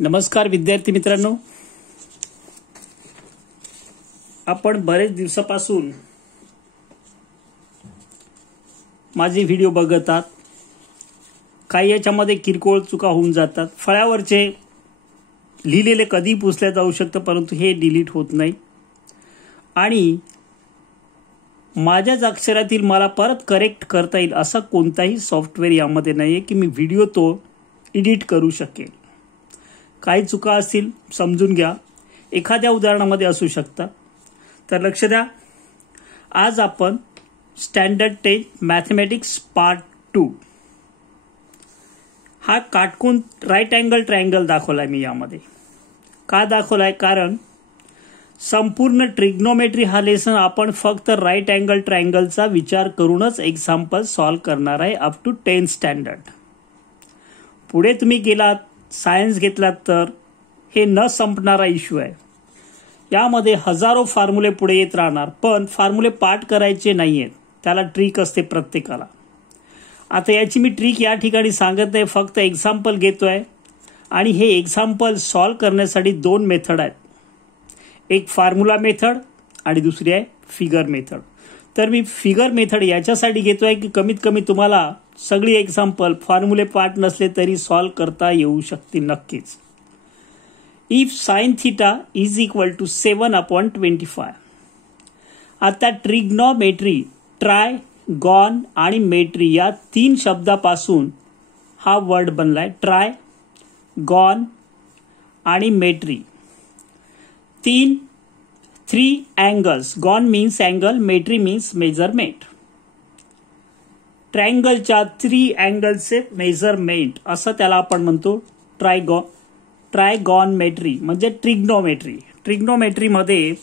नमस्कार विद्यार्थी मित्रांनो, आपण बरेच दिवसापासून माझे व्हिडिओ बघत आहात. काही याच्यामध्ये किरकोळ चुका होऊन जातात. फळ्यावरचे लिहिलेले कधी पुसल्या जाऊ शकतं, परंतु हे डिलीट होत नाही. आणि माझ्याच अक्षरातील मला परत करेक्ट करता येईल असा कोणताही सॉफ्टवेअर यामध्ये नाही आहे की मी व्हिडिओ तो एडिट करू शकेल. काही चुका असतील समजून घ्या, एखाद्या उदाहरणामध्ये असू शकतात. तर लक्ष द्या. आज आपण स्टँडर्ड 10 मॅथमॅटिक्स पार्ट 2 हा काटकोन राईट अँगल ट्रायंगल दाखवलाय मी. यामध्ये का दाखवलाय? कारण संपूर्ण ट्रिग्नोमेट्री हा लेसन आपण फक्त राईट अँगल ट्रायंगलचा विचार करूनच एक्झाम्पल सॉल्व्ह करणार आहे अप टू 10 स्टँडर्ड. पुढे तुम्ही गेलात, सायन्स घेतलात तर हे न संपणारा इश्यू आहे. यामध्ये हजारो फॉर्म्युले पुढे येत राहणार, पण फॉर्म्युले पाठ करायचे नाहीयेत. त्याला ट्रिक असते प्रत्येकाला. आता याची मी ट्रिक या ठिकाणी सांगत नाही, फक्त एक्झाम्पल घेतोय. आणि हे एक्झाम्पल सॉल्व्ह करण्यासाठी 2 मेथड आहेत. एक फॉर्म्युला मेथड आणि दुसरी आहे फिगर मेथड. तर मी फिगर मेथड याच्यासाठी घेतोय की कमीत कमी तुम्हाला सगळी एक्झाम्पल फॉर्म्युले पाठ नसले तरी सॉल्व्ह करता येऊ शकतील नक्कीच. If sine theta is equal to 7/25. आता ट्रिग्नोमेट्री, ट्राय, गॉन आणि मेट्री या 3 शब्दापासून हा वर्ड बनलाय. ट्राय, गॉन आणि metry. 3 angles. Gon means angle, metry means measurement. ट्रायंगलच्या 3 अँगलचे मेजरमेंट असं त्याला आपण म्हणतो. ट्रायगॉनमेट्री म्हणजे ट्रिग्नोमेट्री. ट्रिग्नोमेट्रीमध्ये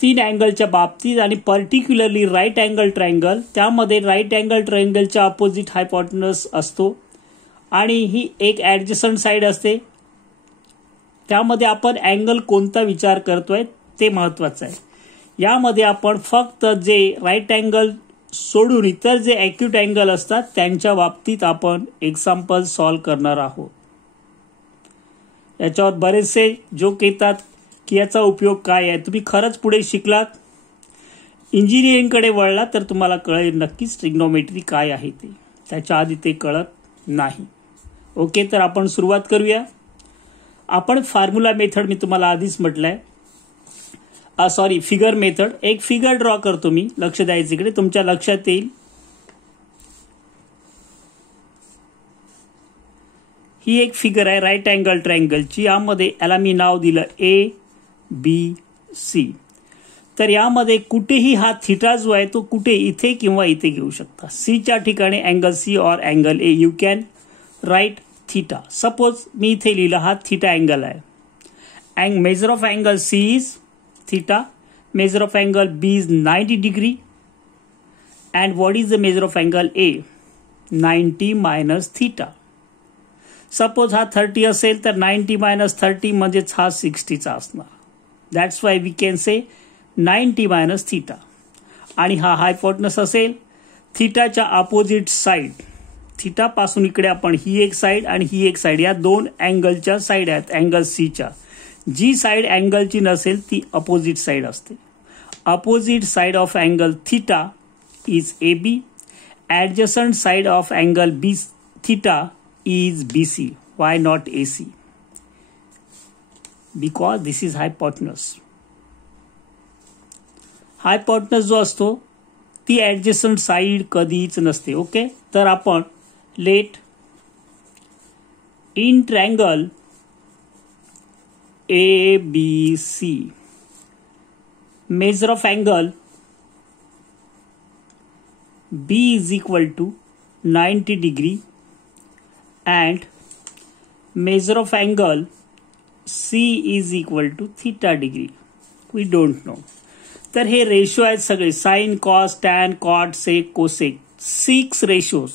3 अँगलच्या बाबतीत आणि पर्टिक्युलरली राईट अँगल ट्रायंगल, त्यामध्ये राईट अँगल ट्रायंगलच्या अपोजिट हायपोटेनस असतो आणि ही एक ऍडजसंट साइड असते. त्यामध्ये आपण अँगल कोणता विचार करतोय ते महत्वाचं आहे. यामध्ये आपण फक्त जे राईट अँगल सोडून इतर जे ॲक्यूट अँगल असतात त्यांच्या बाबतीत आपण एक्झाम्पल सॉल्व्ह करणार आहोत. याच्यावर बरेचसे जोक येतात की याचा उपयोग काय आहे. तुम्ही खरंच पुढे शिकलात, इंजिनिअरिंगकडे वळला तर तुम्हाला कळेल नक्कीच ट्रिग्नोमेट्री काय आहे ते. त्याच्या आधी ते कळत नाही. ओके, तर आपण सुरुवात करूया. आपण फॉर्म्युला मेथड मी तुम्हाला आधीच म्हटलंय. Figure method. एक फिगर ड्रॉ करतो मी. लक्ष द्यायचं इकडे, तुमच्या लक्षात येईल. ही एक फिगर आहे राईट अँगल ट्रायंगलची. यामध्ये याला मी नाव दिलं ABC. तर यामध्ये कुठेही हा थिटा जो आहे तो कुठे इथे किंवा इथे घेऊ शकता. सीच्या ठिकाणी अँगल C और angle A. You can write theta. Suppose मी इथे लिहिलं हा थिटा अँगल आहे. And measure of angle C is theta, measure of angle B is 90 degree, and what is the measure of angle A? 90 minus theta. Suppose हा 30 असेल तर 90 minus 30 म्हणजेच हा 60 चा असणार. That's why we can say 90 minus theta. आणि हा hypotenuse असेल थिटाच्या अपोजिट साइड. थिटा पासून इकडे आपण ही एक साइड आणि ही एक साइड या 2 अँगलच्या साइड आहेत अँगल Cच्या. जी साइड अँगलची नसेल ती अपोजिट साइड असते. Opposite side of angle theta is AB. Adjacent side of angle B theta is BC. Why not AC? Because this is hypotenuse. Hypotenuse जो असतो ती ऍडजसंट साइड कधीच नसते. ओके, तर आपण let in triangle ABC, measure of angle B is equal to 90 degree and measure of angle C is equal to theta degree. We don't know. तर हे ratio आहेत सगळे. Sine, cos, tan, cot, sec, cosec. 6 ratios.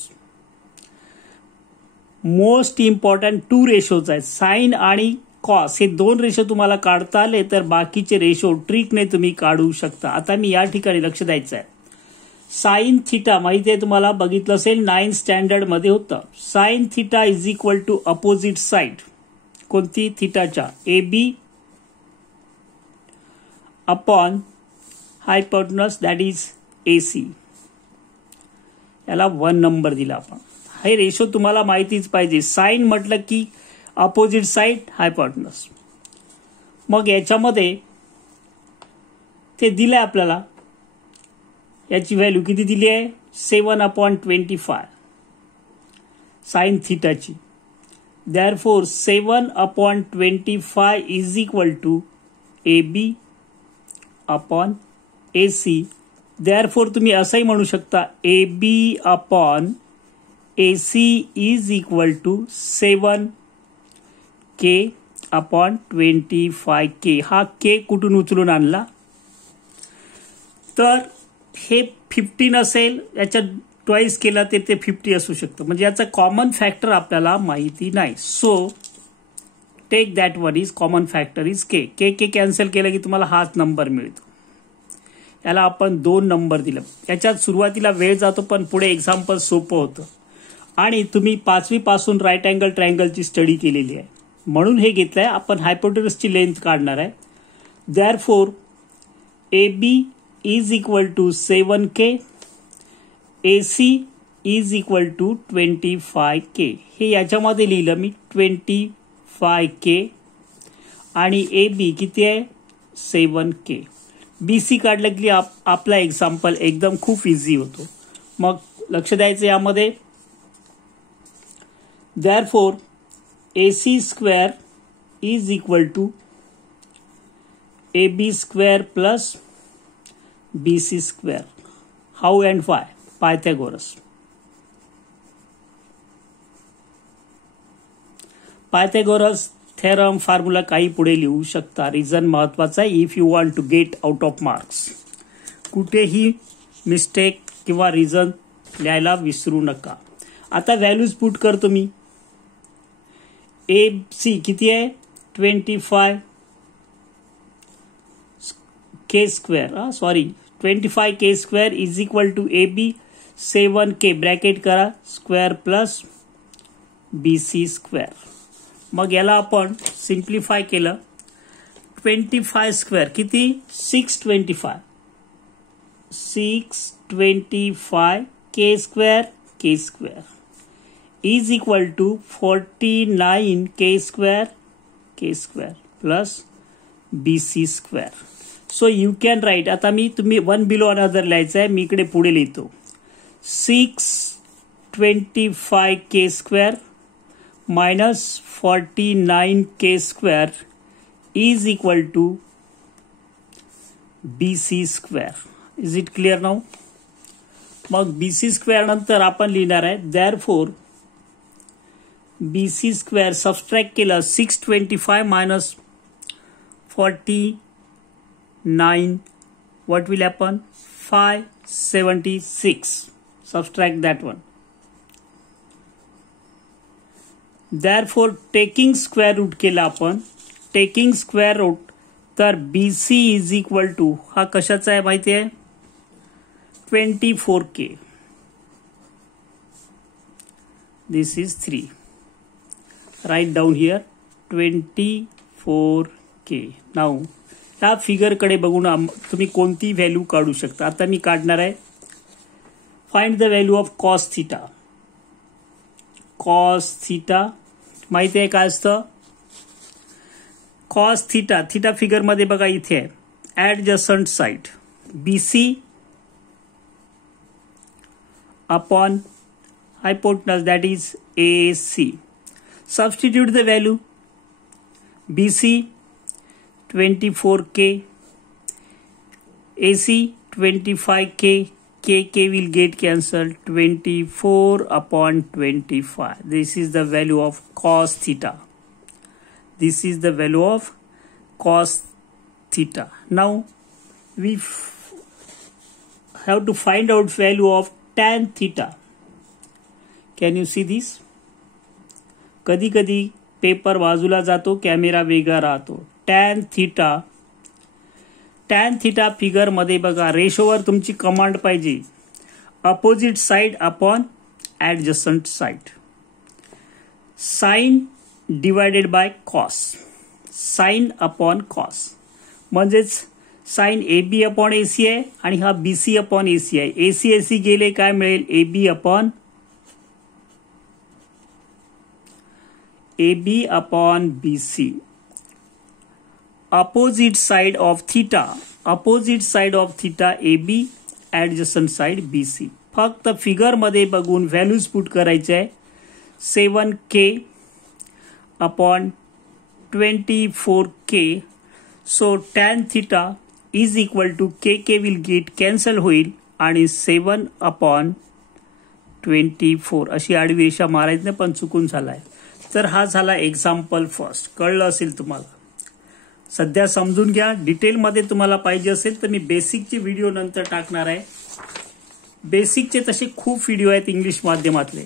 Most important 2 ratios आहेत. Sine आणि cos हे 2 ratio तुम्हाला काढता आले तर बाकीचे रेशो ट्रिकने तुम्ही काढू शकता. आता मी या ठिकाणी लक्ष द्यायचं आहे. साइन थिटा माहिती आहे तुम्हाला, बघितलं असेल 9 स्टँडर्ड मध्ये होतं. Sine theta is equal to opposite side. कोणती थिटाच्या AB upon hypotenuse that is AC. याला 1 नंबर दिला आपण. हे रेशो तुम्हाला माहितीच पाहिजे. साइन म्हटलं की अपोजिट साइड हायपोटेनस. मग याच्यामध्ये ते दिलंय आपल्याला. याची व्हॅल्यू किती दिली आहे 7/25 sign थिटाची. Therefore 7/25 is equal to AB upon AC. Therefore तुम्ही असंही म्हणू शकता AB upon AC is equal to 7K upon 25K. हा K कुठून उचलून आणला तर हे 15 असेल, याच्यात ट्वाइस केला ते 50 असू शकतं. म्हणजे याचा कॉमन फॅक्टर आपल्याला माहिती नाही. So take that one is common factor is K. K cancel केलं की तुम्हाला हाच नंबर मिळतो. याला आपण 2 नंबर दिलं. याच्यात सुरुवातीला वेळ जातो पण पुढे एक्झाम्पल सोपं होतं. आणि तुम्ही 5वी पासून राईट अँगल ट्रायंगलची स्टडी केलेली आहे म्हणून हे घेतलंय. आपण हायपोटेनसची लेंथ काढणार आहे. Therefore AB is equal to 7K, AC is equal to 25K. हे याच्यामध्ये लिहिलं मी 25K आणि AB किती आहे 7K. BC काढलं की आपला एक्झाम्पल एकदम खूप इझी होतो. मग लक्ष द्यायचं यामध्ये. Therefore AC square is equal to AB square plus BC square. How and why? Pythagoras. Pythagoras theorem formula काही पुढे लिहू शकता. रिझन महत्वाचा आहे. If you want to get out of marks. कुठेही मिस्टेक किंवा रिझन लिहायला विसरू नका. आता व्हॅल्यूज पुट करतो मी. AC किती आहे 25 K square. Sorry 25K square is equal to AB 7K bracket करा स्क्वेअर प्लस BC स्क्वेअर. मग याला आपण सिम्प्लिफाय केलं. 25 स्क्वेअर किती 625 K square is equal to 49 K square plus BC square. So you can write. आता मी तुम्ही 1 below another लिहायचं आहे. मी इकडे पुढे लिहितो 625 K square minus 49 K square is equal to BC square. Is it clear now? मग BC square नंतर आपण लिहिणार आहे therefore BC square सबट्रॅक्ट केलं 625 minus 49 what will happen 576. Subtract that one. Therefore taking square root केला आपण. taking square root तर BC is equal to हा कशाचा आहे माहिती आहे 24K. This is 3. Write down here 24K. Now ह्या फिगर कडे बघून तुम्ही कोणती व्हॅल्यू काढू शकता. आता मी काढणार आहे. Find the value of cos theta. Cos theta माहिती आहे काय असतं. कॉस थिटा थिटा फिगर मध्ये बघा इथे आहे adjacent side BC upon hypotenuse that is AC. Substitute the value. BC 24K, AC 25K, K will get cancelled 24/25. This is the value of cos theta. This is the value of cos theta. Now we have to find out value of tan theta. Can you see this? कधी कधी paper बाजूला जातो camera वेगळा राहतो. tan theta figure मध्ये बघा रेशोवर तुमची कमांड पाहिजे opposite side upon adjacent side. Sine divided by cos, sine upon cos, म्हणजेच sine A B upon A C आहे आणि हा B C upon A C आहे. ए सी गेले काय मिळेल, A B upon B C. Opposite side of theta A B, adjacent side B C. फक्त figure मध्ये बघून व्हॅल्यूज पुट करायचे आहे. 7K upon 24K. So tan theta is equal to K will get cancel होईल आणि 7 upon 24 अशी आडवी रेषा मारायची नाही, पण चुकून झालाय. तर हा झाला एक्झाम्पल फर्स्ट. कळलं असेल तुम्हाला. सध्या समजून घ्या. डिटेलमध्ये तुम्हाला पाहिजे असेल तर मी बेसिकचे व्हिडिओ नंतर टाकणार आहे. बेसिकचे तसे खूप व्हिडिओ आहेत इंग्लिश माध्यमातले.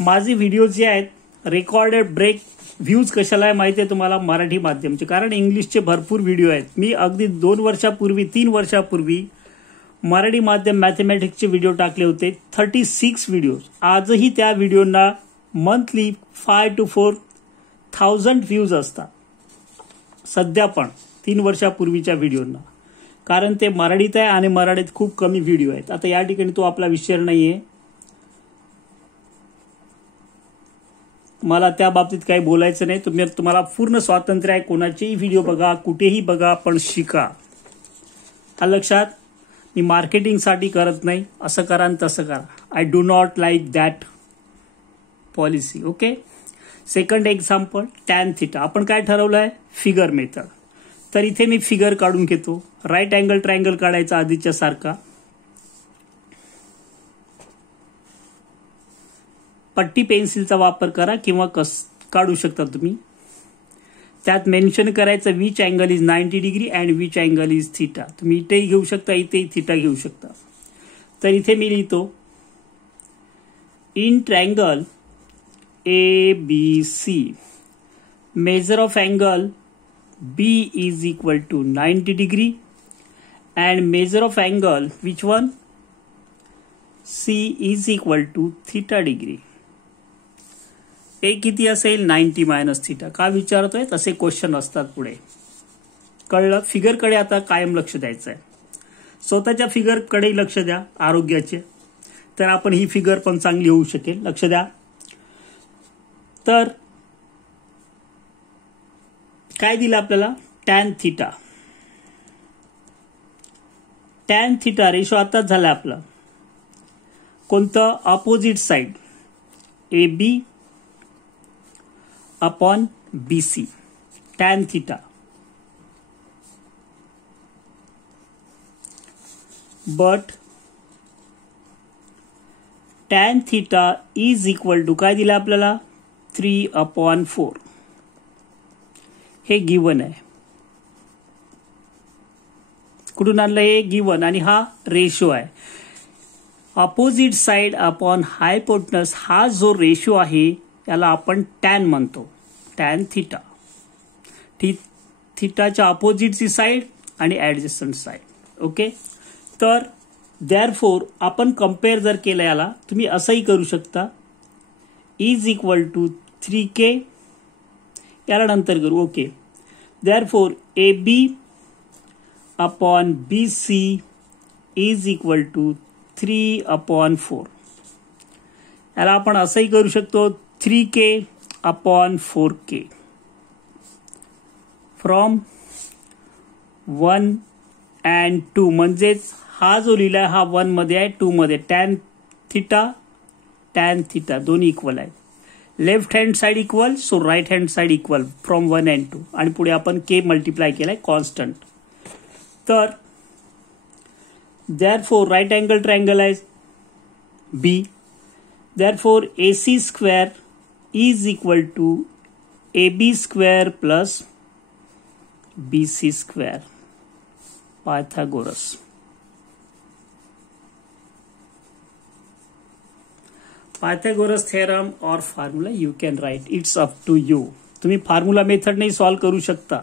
माझे व्हिडिओ जे आहेत रेकॉर्डेड ब्रेक व्ह्यूज कशाला आहे माहिती आहे तुम्हाला, मराठी माध्यमचे. कारण इंग्लिशचे भरपूर व्हिडिओ आहेत. मी अगदी 3 वर्षापूर्वी मराठी माध्यम मॅथमॅटिक्सचे व्हिडिओ टाकले होते, 36 व्हिडिओ. आजही त्या व्हिडिओना मंथली 5 to 4,000 व्ह्यूज असतात. सध्या पण 3 वर्षापूर्वीच्या व्हिडिओना, कारण ते मराठीत आहे आणि मराठीत खूप कमी व्हिडिओ आहेत. आता या ठिकाणी तो आपला विषय नाहीये, मला त्या बाबतीत काही बोलायचं नाही. तुम्हाला पूर्ण स्वातंत्र्य आहे, कोणाचेही व्हिडिओ बघा, कुठेही बघा, पण शिका. लक्षात. मी मार्केटिंगसाठी करत नाही, असं करा आणि तसं करा. I do not like that policy. Okay. Second example, tan theta. आपण काय ठरवलं आहे, फिगर मेथड. तर इथे मी फिगर काढून घेतो. राईट अँगल ट्रायंगल काढायचा आधीच्या सारखा. पट्टी पेन्सिलचा वापर करा किंवा काढू शकता तुम्ही. त्यात मेन्शन करायचं which angle is 90 degree and which angle is theta. तुम्ही इथेही घेऊ शकता, इथेही थिटा घेऊ शकता. तर इथे मी लिहितो in triangle ABC, measure of angle B is equal to 90 degree and measure of angle which one C is equal to theta degree. A किती असेल, 90 मायनस थिटा. का विचारतोय, तसे क्वेश्चन असतात पुढे. कळलं. फिगरकडे आता कायम लक्ष द्यायचं आहे. स्वतःच्या फिगरकडे लक्ष द्या आरोग्याचे, तर आपण ही फिगर पण चांगली होऊ शकेल. लक्ष द्या. तर काय दिलं आपल्याला, tan theta. Tan theta ratio आताच झाला आपला. कोणतं, opposite side A B upon B C, tan theta. But tan theta is equal to काय दिलं आपल्याला, 3/4. हे गिवन आहे. कुठून आणलं हे, गिवन. आणि हा रेशो आहे. अपोजिट साइड अपॉन हायपोटनस हा जो रेशो आहे याला आपण टॅन म्हणतो, टॅन थिटा. थिटाच्या अपोजिटची साइड आणि ऍडजस्टंट साइड. ओके. तर देअरफोर आपण कम्पेअर जर केलं याला, तुम्ही असंही करू शकता, इज इक्वल टू 3K. याला नंतर करू. Okay. Therefore AB upon BC is equal to 3/4. याला आपण असंही करू शकतो, 3K upon 4K. From 1 and 2, म्हणजेच हा जो लिहिलाय हा 1 मध्ये आहे, 2 मध्ये. टॅन थिटा दोन्ही इक्वल आहेत. Left hand side equal, so right hand side equal from 1 and 2. आणि पुढे आपण K मल्टिप्लाय केलाय कॉन्स्टंट. तर देअरफोर राईट अँगल ट्रायंगल आहे B. Therefore AC square is equal to AB square plus BC square. Pythagoras. Pythagoras theorem or formula you can write. It's up to you. तुम्ही formula मेथडने solve करू शकता.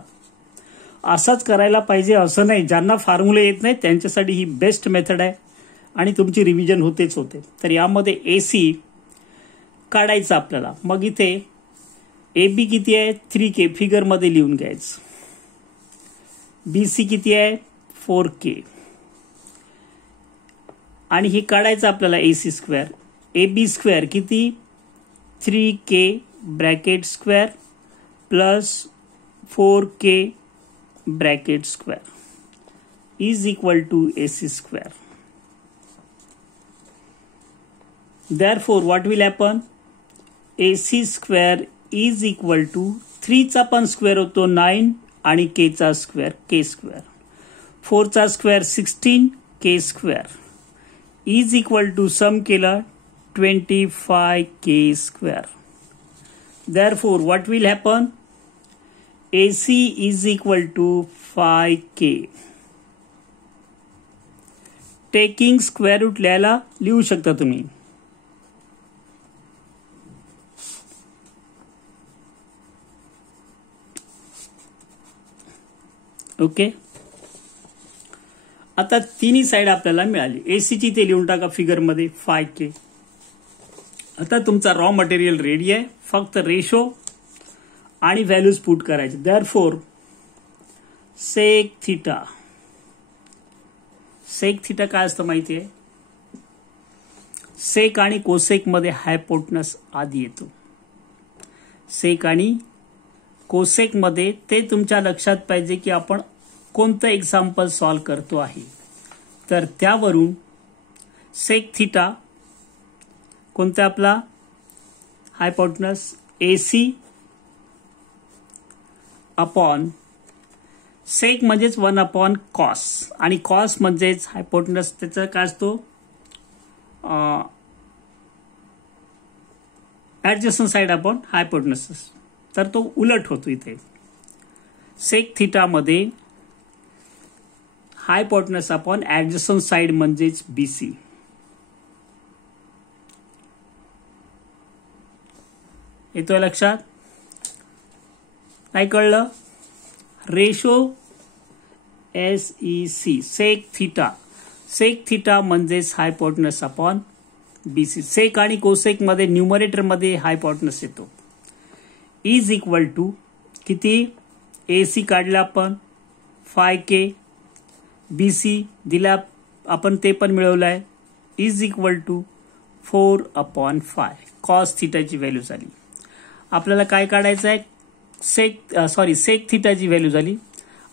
असाच करायला पाहिजे असं नाही. ज्यांना फॉर्म्युला येत नाही त्यांच्यासाठी ही बेस्ट मेथड आहे आणि तुमची रिव्हिजन होतेच होते. तर यामध्ये AC काढायचं आपल्याला. मग इथे ए बी किती आहे 3K फिगरमध्ये लिहून घ्यायचं. बी सी किती आहे 4K आणि हे काढायचं आपल्याला AC square. A B square किती 3K bracket square plus 4K bracket square is equal to AC square. Therefore, what will happen? AC square is equal to 3 चा पण स्क्वेअर होतो 9 आणि K चा स्क्वेअर K स्क्वेअर. 4 चा square 16 K square is equal to sum केलं 25K square. Therefore, what will happen? AC is equal to 5K. Taking square root लिहायला लिहू शकता तुम्ही. ओके. आता तिन्ही साइड आपल्याला मिळाली. एसीची ते लिहून टाका फिगरमध्ये 5K. आता तुमचा रॉ मटेरियल रेडी आहे. फक्त रेशो आणि व्हॅल्यूज पुट करायचे. Therefore sec theta. Sec theta काय असतं माहिती आहे? सेक आणि कोसेक मध्ये हायपोटनस आधी येतो. सेक आणि कोसेक मध्ये ते तुमच्या लक्षात पाहिजे की आपण कोणतं एक्झाम्पल सॉल्व्ह करतो आहे. तर त्यावरून सेक थिटा कोणता आपला हायपोटनस AC अपॉन सेक म्हणजेच 1 अपॉन कॉस आणि कॉस म्हणजेच हायपोटनस. त्याचा काय असतो ऍडजस्टंट साइड अपॉन हायपोटनस. तर तो उलट होतो इथे. सेक थिटा मध्ये हायपोटनस अपॉन ऍडजस्टंट साइड म्हणजेच BC. येतोय लक्षात? काय कळलं? Ratio SEC sec theta. Sec theta म्हणजेच हायपोटनस अपॉन BC. सेक आणि कोसेक मध्ये न्यूमरेटर मध्ये हायपोटनस येतो. इज इक्वल टू किती AC काढला आपण 5K. BC दिला आपण ते पण मिळवलं आहे. इज इक्वल टू 4/5 कॉस थिटाची व्हॅल्यू झाली. आपल्याला काय काढायचं आहे? सेक थिटाची व्हॅल्यू झाली.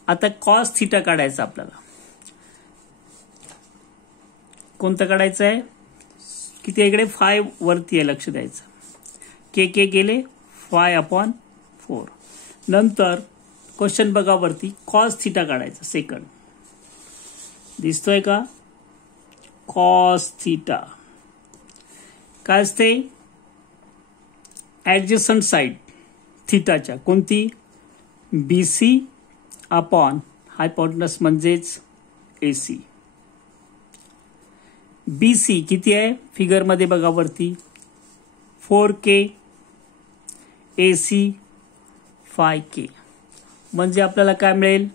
आता कॉस थिटा काढायचा आपल्याला. कोणतं काढायचं आहे? किती इकडे 5 वरती आहे, लक्ष द्यायचं. के गेले 5/4. नंतर क्वेश्चन बघा वरती कॉस थिटा काढायचा सेकंड. दिसतोय का? कॉस थिटा काय असते? ऍडजस्टंट साइड थिटाच्या कोणती? BC अपॉन हायपोटनस म्हणजेच AC. BC किती आहे फिगरमध्ये बघा वरती 4K. AC 5K. म्हणजे आपल्याला काय मिळेल?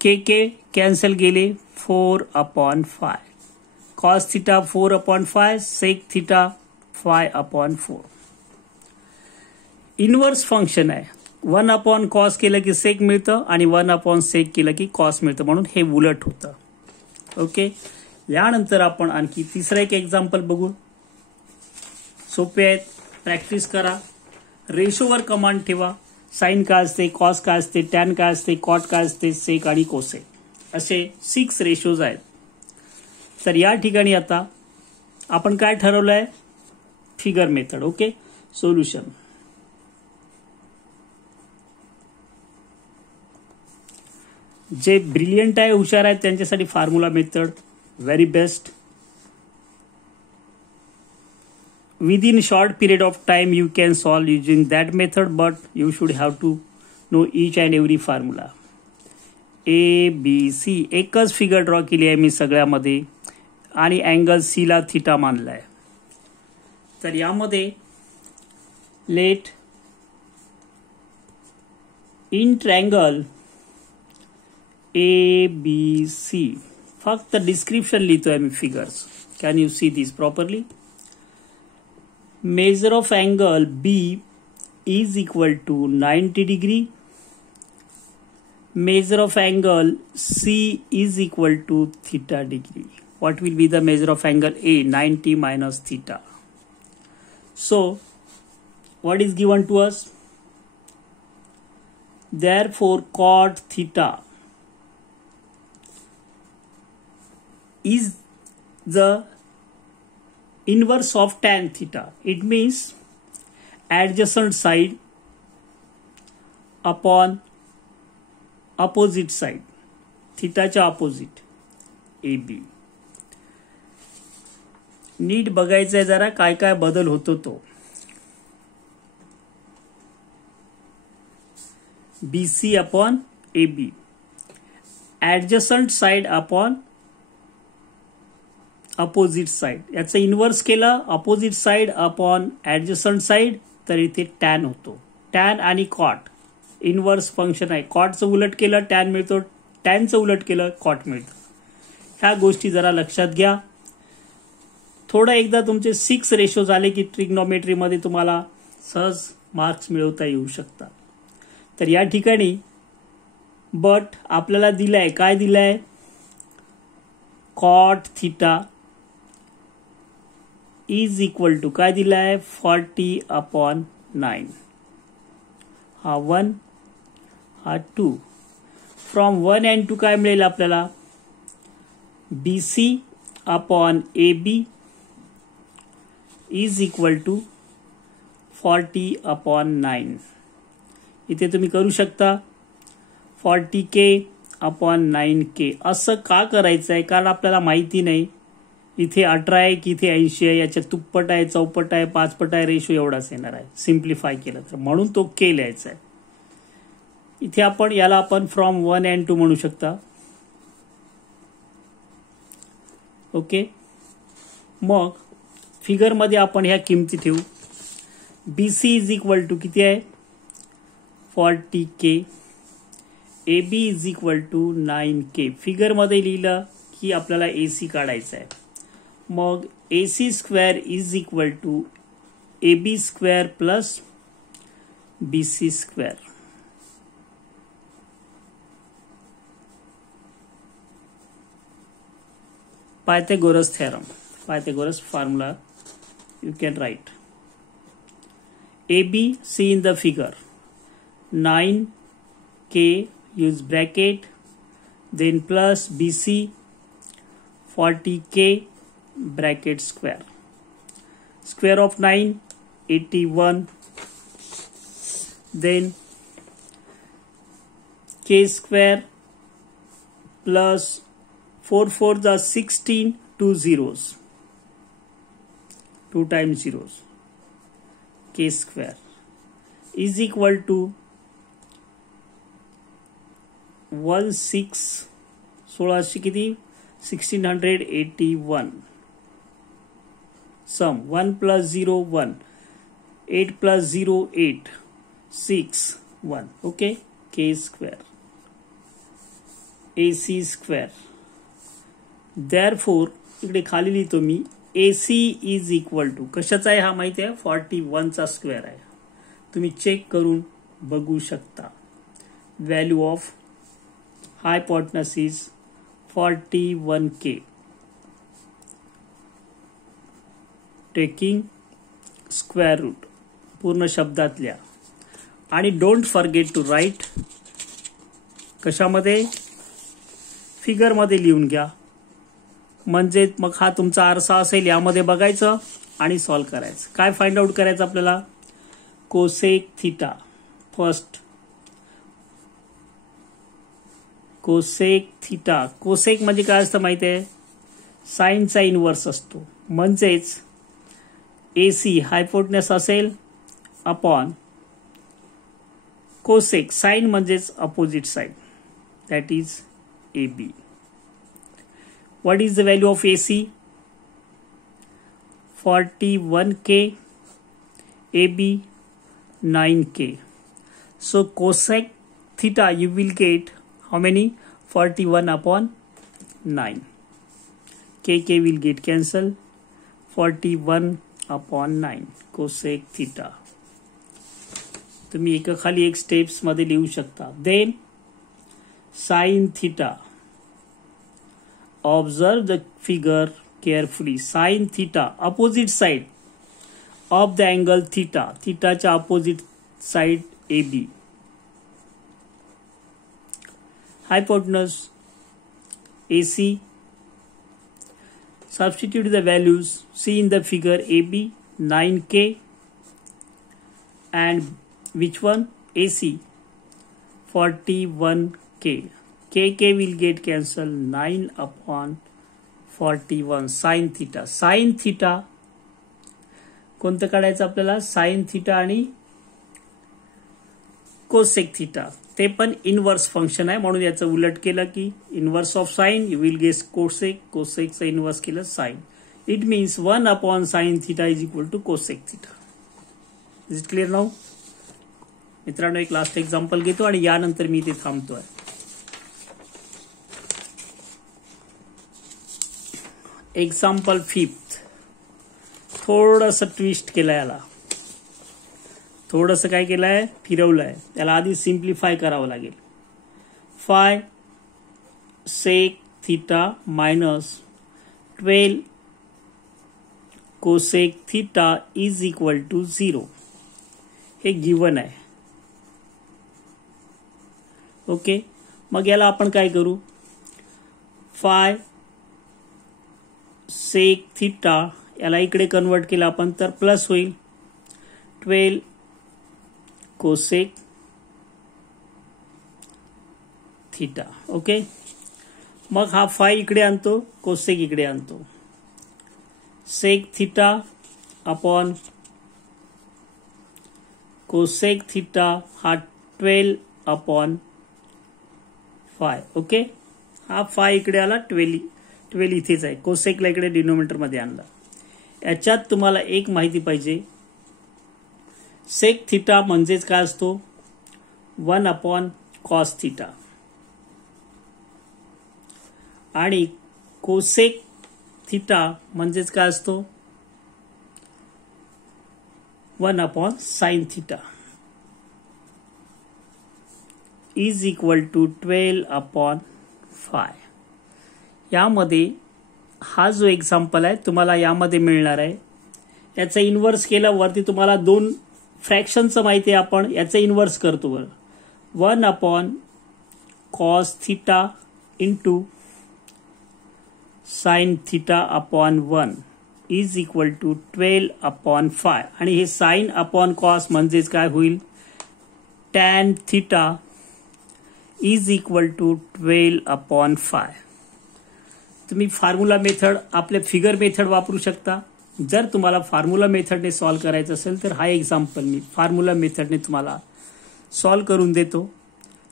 के कॅन्सल गेले 4/5. Cos theta 4/5. Sec theta 5/4. Inverse function आहे. 1 कॉस केलं की सेक मिळतं आणि 1 सेक केलं की कॉस मिळतं, म्हणून हे उलट होतं. ओके. यानंतर आपण आणखी तिसरा एक एक्झाम्पल बघू. सोपे आहेत, प्रॅक्टिस करा. रेशोवर कमांड ठेवा. साइन काय असते, कॉस काय असते, टॅन काय असते, कॉट काय असते, सेक आणि कोसेक असे 6 रेशोज आहेत. तर या ठिकाणी आता आपण काय ठरवलंय? Figure method. ओके. सोल्युशन. जे ब्रिलियंट आहे, हुशार आहेत, त्यांच्यासाठी formula method very best. Within short period of time you can solve using that method, but you should have to know each and every formula. ABC एकच figure draw केली आहे मी सगळ्यामध्ये आणि अँगल C ला थिटा मानलाय. तर यामध्ये लेट इन ट्रायंगल ABC फक्त डिस्क्रिप्शन लिहितोय मी figures. Can you see this properly? Measure of angle B is equal to 90 degree. Measure of angle C is equal to theta degree. What will be the measure of angle A? 90 minus theta. So, what is given to us? Therefore, cot theta is the inverse of tan theta. It means adjacent side upon opposite side, थीटाच्या opposite AB. नीट बघायचं आहे जरा काय काय बदल होतो तो. BC upon AB, adjacent side upon opposite side. याचं inverse केलं opposite side upon adjacent side तर इथे tan होतो. tan आणि cot इन्व्हर्स फंक्शन आहे. कॉटचं उलट केलं tan मिळतो, टॅनचं उलट केलं कॉट मिळतं. ह्या गोष्टी जरा लक्षात घ्या. थोडं एकदा तुमचे 6 रेशो झाले की ट्रिग्नोमेट्रीमध्ये तुम्हाला सहज मार्क्स मिळवता येऊ शकतात. तर या ठिकाणी बट आपल्याला दिलाय काय दिलाय? Cot theta is equal to काय दिलाय? 40/9. हा 1 हा 2. फ्रॉम 1 and 2 काय मिळेल आपल्याला? BC upon AB is equal to 40/9. इथे तुम्ही करू शकता 40K अपॉन 9K. असं का करायचं आहे? कारण आपल्याला माहिती नाही इथे 18 आहे की इथे 80 आहे, याच्या दुप्पट आहे, चौपट आहे, 5पट आहे, रेशो एवढाच येणार आहे सिम्प्लिफाय केलं तर. म्हणून तो K लिहायचा आहे. इथे आपण याला आपण फ्रॉम 1 and 2 म्हणू शकता. ओके, मग फिगरमध्ये आपण ह्या किमती ठेवू. BC इज इक्वल टू किती आहे? 40K. AB is equal to 9K. फिगरमध्ये लिहिलं की आपल्याला AC काढायचं आहे. मग AC square is equal to AB square plus BC square. Pythagoras theorem, Pythagoras formula you can write. AB, see in the figure, 9K, use bracket, then plus BC 40K bracket square. Square of 9, 81. Then K square plus 4 4s are 16, 2 zeros, 2 times zeros. K square is equal to 16 किती? 1681. Sum 1 plus 0 1, 8 plus 0 8, 6 1. Okay, K square AC square. Therefore इकडे खाली लिहितो मी AC is equal to कशाचा आहे हा माहिती आहे? 41चा square आहे. तुम्ही चेक करून बघू शकता. Value of hypotenuse is 41K. Taking square root पूर्ण शब्दात लिहा आणि डोंट फॉरगेट टू राईट. कशामध्ये? फिगरमध्ये लिहून घ्या. म्हणजे मग हा तुमचा आरसा असेल, यामध्ये बघायचं आणि सॉल्व्ह करायचं. काय फाइंड आउट करायचं आपल्याला? Cosec theta. First cosec theta. Cosec म्हणजे काय असतं माहिती आहे? साईनचा इन्व्हर्स असतो. म्हणजेच AC हायपोटेनस असेल अपॉन कोसेक. साईन म्हणजेच opposite side, that is AB. What is the value of AC? 41K. AB 9K. So cosec theta you will get how many? 41/9. K will get cancelled. 41/9 cosec theta. तुम्ही एकाखाली एक steps मध्ये लिहू शकता. Then sine theta, observe the figure carefully. Sine theta opposite side of the angle theta, थिटाच्या opposite side AB. Hypotenuse AC, substitute the values. See in the figure AB 9K and which one? AC 41K. K will get cancelled. 9 upon 41 sin theta. Sin theta कोणतं काढायचं आपल्याला? Sine theta आणि cosec theta. ते पण inverse function आहे म्हणून याचं उलट केलं की inverse of sine you will get cosec, कोसेकचं इनवर्स केलं sine. It means 1 upon sine theta is equal to cosec theta. Is it clear now? मित्रांनो एक लास्ट एक्झाम्पल घेतो आणि यानंतर मी इथे थांबतोय. एक्झाम्पल 5. थोडंसं ट्विस्ट केलं याला, थोडंसं काय केलंय? फिरवलंय. त्याला आधी सिम्प्लिफाय करावं लागेल. Five sec theta minus 12 cosec theta is equal to 0. हे गिवन आहे. ओके, मग याला आपण काय करू? फाय सेक थिटा याला इकडे कन्वर्ट केलं आपण तर प्लस होईल 12 कोसेक थिटा. ओके, मग हा फाय इकडे आणतो, कोसेक इकडे आणतो. Sec theta upon cosec theta हा 12 अपॉन 5. ओके, हा फाय इकडे आला, 12 इथेच आहे. कोसेकला इकडे डिनोमिनेटर मध्ये आणला. याच्यात तुम्हाला एक माहिती पाहिजे, सेक थिटा म्हणजेच काय असतो? 1 अपॉन कॉस थिटा. आणि कोसेक थिटा म्हणजेच काय असतो? 1 upon sine theta is equal to 12 upon 5. यामध्ये हा जो एक्झाम्पल आहे तुम्हाला यामध्ये मिळणार आहे. याचं इन्व्हर्स केलं वरती तुम्हाला 2 फ्रॅक्शनचं माहिती आहे, आपण याचं इन्व्हर्स करतो. 1 upon cos theta into sine theta upon 1 is equal to 12 upon 5. आणि हे साइन अपॉन कॉस म्हणजेच काय होईल? Tan theta is equal to 12 upon 5. तुम्ही फॉर्म्युला मेथड, आपले फिगर मेथड वापरू शकता. जर तुम्हाला फॉर्म्युला मेथडने सॉल्व करायचं असेल तर हा एक्झाम्पल मी फॉर्म्युला मेथडने तुम्हाला सॉल्व करून देतो.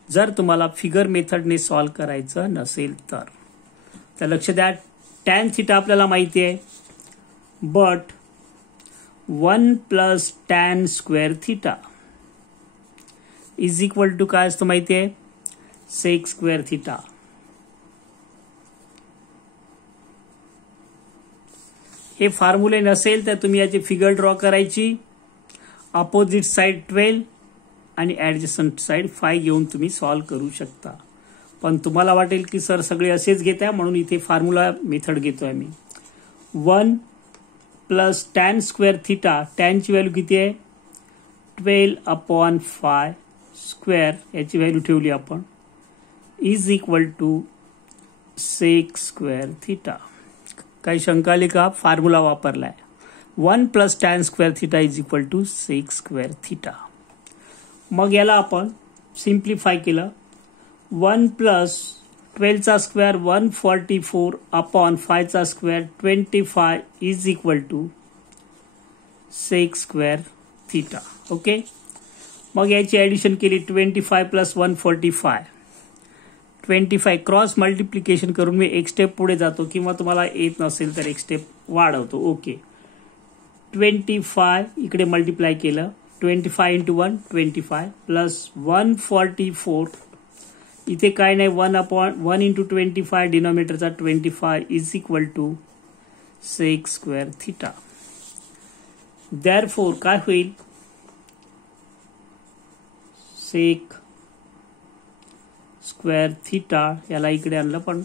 जर तुम्हाला फिगर मेथडने सॉल्व करायचं नसेल तर लक्ष द्या. टॅन थिटा आपल्याला माहिती आहे, but 1 plus tan square theta is equal to काय असतं माहिती आहे? Sec square theta. हे फॉर्म्युले नसेल तर तुम्ही याची फिगर ड्रॉ करायची. अपोजिट साइड 12 आणि ऍडजस्टंट साइड 5 घेऊन तुम्ही सॉल्व करू शकता. पण तुम्हाला वाटेल की सर सगळे असेच घेत आहे म्हणून इथे फॉर्म्युला मेथड घेतोय मी. 1 प्लस टॅन स्क्वेअर थिटा, टॅनची व्हॅल्यू किती आहे? 12 अपॉन 5 स्क्वेअर, याची व्हॅल्यू ठेवली आपण, is equal to sec square theta. काही शंका आली का? फॉर्म्युला वापरलाय. 1 plus tan square theta is equal to sec square theta. मग याला आपण सिम्प्लिफाय केलं. 1 प्लस 12 चा स्क्वेअर 144 अपॉन 5 चा square 25 is equal to sec square theta. Okay, मग याची ऍडिशन केली. 25 प्लस 145, 25 क्रॉस मल्टिप्लिकेशन करून मी एक स्टेप पुढे जातो, किंवा तुम्हाला येत नसेल तर एक स्टेप वाढवतो. ओके, 25 इकडे मल्टिप्लाय केलं. 25 इंटू 1 25 प्लस 144, इथे काय नाही, 1 अपॉन 1 इंटू 25 डिनॉमिनेटरचा 25 is equal to sec square theta. Therefore काय होईल? सेक स्क्वेअर थिटा, याला इकडे आणलं पण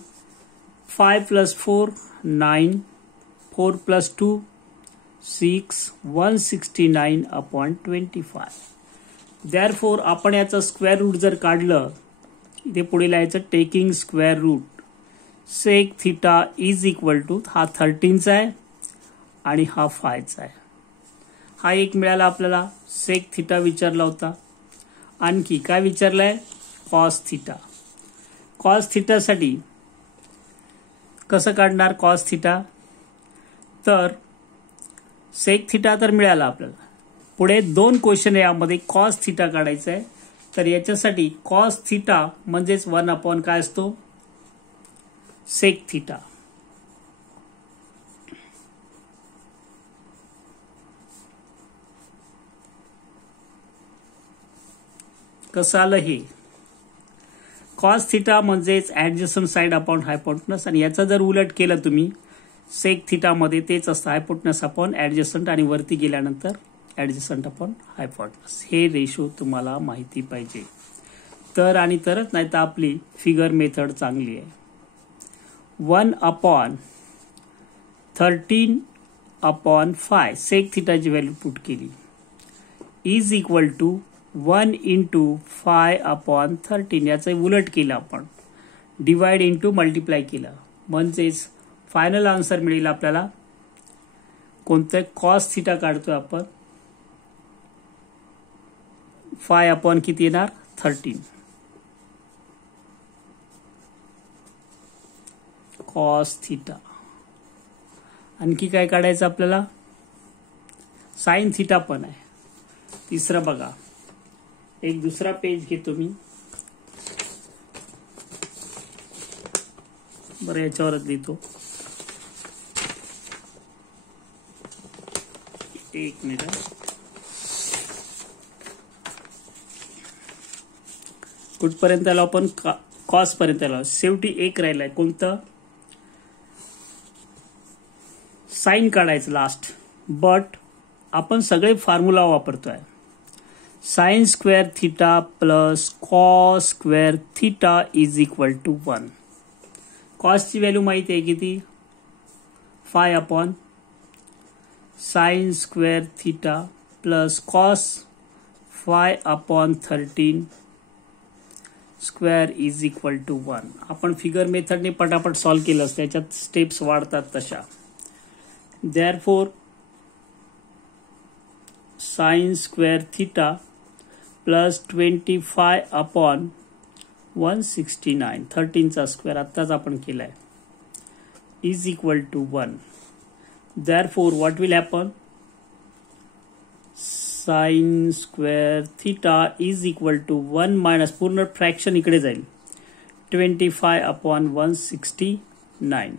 5 + 4 9, 4 + 2 6, 169/25. देअरफॉर आपण याचं स्क्वेअर रूट जर काढलं, इथे पुढे लिहायचं taking square root sec theta is equal to, हा 13चा आहे आणि हा 5चा आहे. हा एक मिळाला आपल्याला. सेक थिटा विचारला होता. आणखी काय विचारलंय? Cos theta. कॉस थिटासाठी कसं काढणार कॉस थिटा? तर सेक थिटा तर मिळाला आपल्याला. पुढे 2 क्वेश्चन आहे यामध्ये. कॉस थिटा काढायचा आहे. तर याच्यासाठी कॉस थिटा म्हणजेच 1 काय असतो? Sec theta. कसं आलं हे? कॉस थिटा म्हणजेच ऍडजस्टंट साइड अपॉन हायपोटेनस, आणि याचा जर उलट केलं तुम्ही सेक थिटा मध्ये तेच असतं हायपोटेनस अपॉन ऍडजस्टंट, आणि वरती गेल्यानंतर ऍडजस्टंट अपॉन हायपोटेनस. हे रेशो तुम्हाला माहिती पाहिजे तर आणि तरच, नाही तर आपली फिगर मेथड चांगली आहे. 1/13/5 सेक थिटाची व्हॅल्यू पुट केली इज इक्वल टू 1 × 5/13. याचं उलट केलं आपण, डिवाइड इंटू मल्टिप्लाय केलं, म्हणजेच फायनल आन्सर मिळेल आपल्याला. कोणतं? कॉस थिटा काढतोय आपण. 5 किती येणार? 13. Cos theta. आणखी काय काढायचं आपल्याला? साइन थिटा पण आहे. तिसरं बघा, एक दुसरा पेज घेतो मी. बरं, याच्यावरच लिहितो. एक मिनिट. कुठपर्यंत आलो आपण? कॉस पर्यंत आलो. शेवटी एक राहिलाय. कोणतं? साइन काढायचं लास्ट. बट आपण सगळे फॉर्म्युला वापरतोय. Sine square theta plus cos square theta is equal to 1. कॉसची व्हॅल्यू माहिती आहे किती? 5 sine square theta plus cos 5/13 square is equal to 1. आपण फिगर मेथडने पटापट सॉल्व्ह केलं असतं, त्याच्यात स्टेप्स वाढतात तशा. Therefore sine square theta plus 25/169, 13चा स्क्वेअर आत्ताच आपण केलाय, is equal to 1. Therefore, what will happen? Sin square theta is equal to 1 minus पूर्ण फ्रॅक्शन इकडे जाईल 25/169.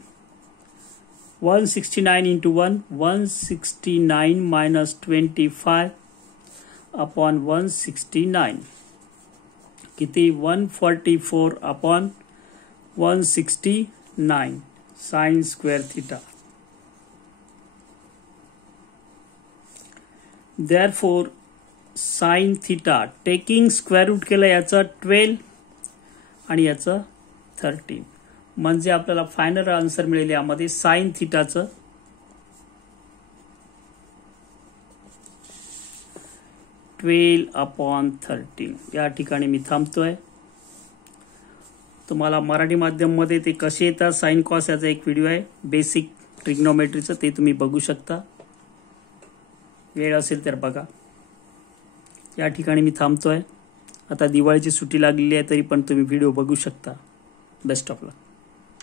169 into 1, 169 minus 25/169 किती? 144/169 sin square theta. Therefore sin theta taking square root केलं याचं 12 आणि याचं 13, म्हणजे आपल्याला फायनल आन्सर मिळेल यामध्ये साइन थिटाचं 12/13. या ठिकाणी मी थांबतोय. तुम्हाला मराठी माध्यम मध्ये ते कसे येतात साइन कॉस याचा एक व्हिडिओ आहे बेसिक ट्रिग्नोमेट्रीचं, ते तुम्ही बघू शकता. वेळ असेल तर बघा. या ठिकाणी मी थांबतोय. आता दिवाळीची सुट्टी लागलेली आहे तरी पण तुम्ही व्हिडिओ बघू शकता. Best of luck.